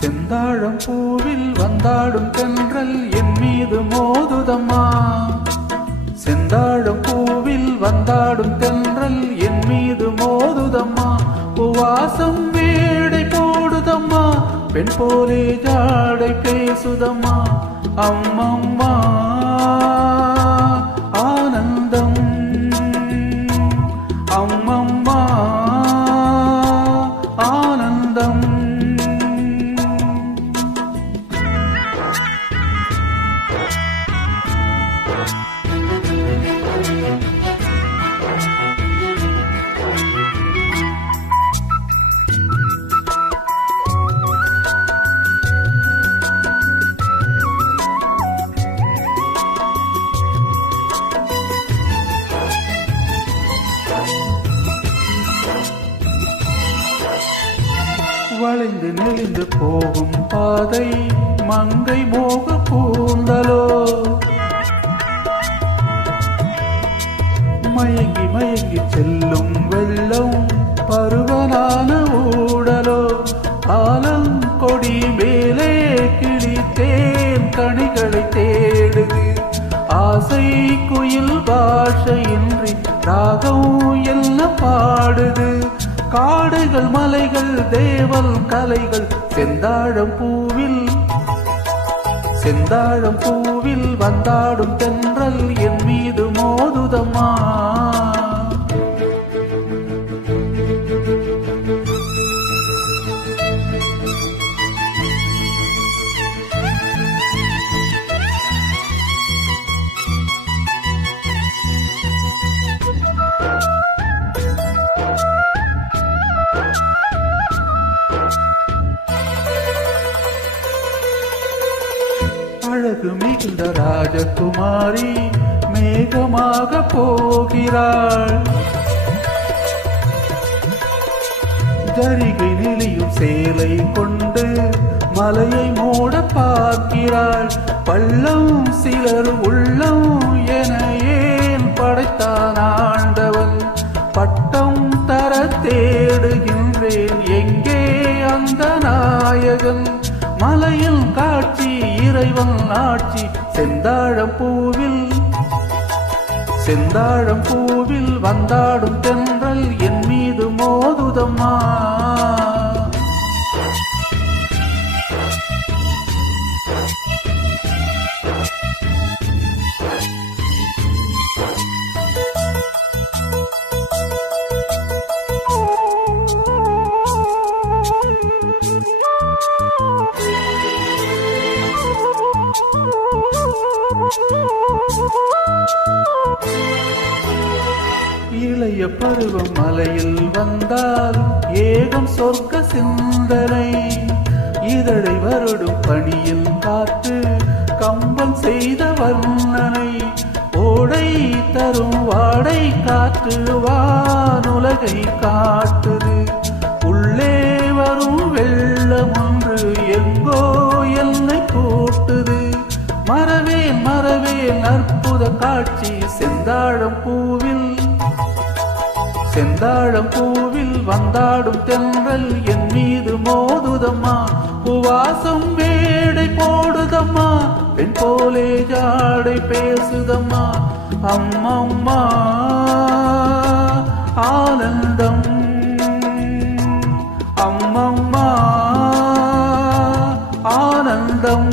செந்தாழம் பூவில் வந்தாடும் தென்றல் என் மீது மோதுதம்மா. செந்தாழம் பூவில் வந்தாடும் தென்றல் என் மீது மோதுதம்மா. உவாசம் வேடை போடுதம்மா, பெண் போலே ஜாடை பேசுதம்மா. அம்மம்மா ஆனந்தம், அம்மம்மா ஆனந்தம். வளைந்து நெளிந்து போகும் பாதை மங்கை மோக கூந்தலோ, மயங்கி மயங்கி செல்லும் வெள்ளம் பருவனான ஊடலோ. ஆலங்கொடி மேலே கிளி தேன் கனிகளை தேடுது. ஆசை குயில் பாஷையின்றி ராகம் எல்லாம் பாடுது. காடுகள் மலைகள் தேவல் கலைகள் செந்தாழம் பூவில், செந்தாழம் பூவில் வந்தாடும் தென்றல் என் மீது மோதுதம்மா. அழகு மிகுந்த ராஜகுமாரி மேகமாக போகிறாள். ஜரிகை நெளியும் சேலை கொண்டு மலையை மூட பார்க்கிறாள். பள்ளம் சிலர் உள்ளம் என ஏன் படைத்தான் ஆண்டவன்? பட்டம் தர தேடுகின்றேன், எங்கே அந்த நாயகன்? மலையில் காட்சி இறைவன் ஆட்சி செந்தாழம் பூவில், செந்தாழம் பூவில் வந்தாடும் தென்றல் என் மீது மோதுதம்மா. இளைய பருவம் மலையில் வந்தால் ஏகம் சொர்க்க சிந்தனை. இதழை வருடும் பணியில் காத்து கம்பன் செய்த வர்ணனை. ஓடை தரும் வாடை காற்று வானுலகை காட்டுது. உள்ளே வரும் வெள்ளம் ஒன்று எங்கோ என்னை கூட்டுது. மறவேன் மறவேன் அற்புத காட்சி செந்தாழம் பூவில், செந்தாழம் பூவில் வந்தாடும் தென்றல் என் மீது மோதுதம்மா. உவாசம் வேடை போடுதம்மா, பெண் போலே ஜாடை பேசுதம்மா. அம்மம்மா ஆனந்தம், அம்மம்மா ஆனந்தம்.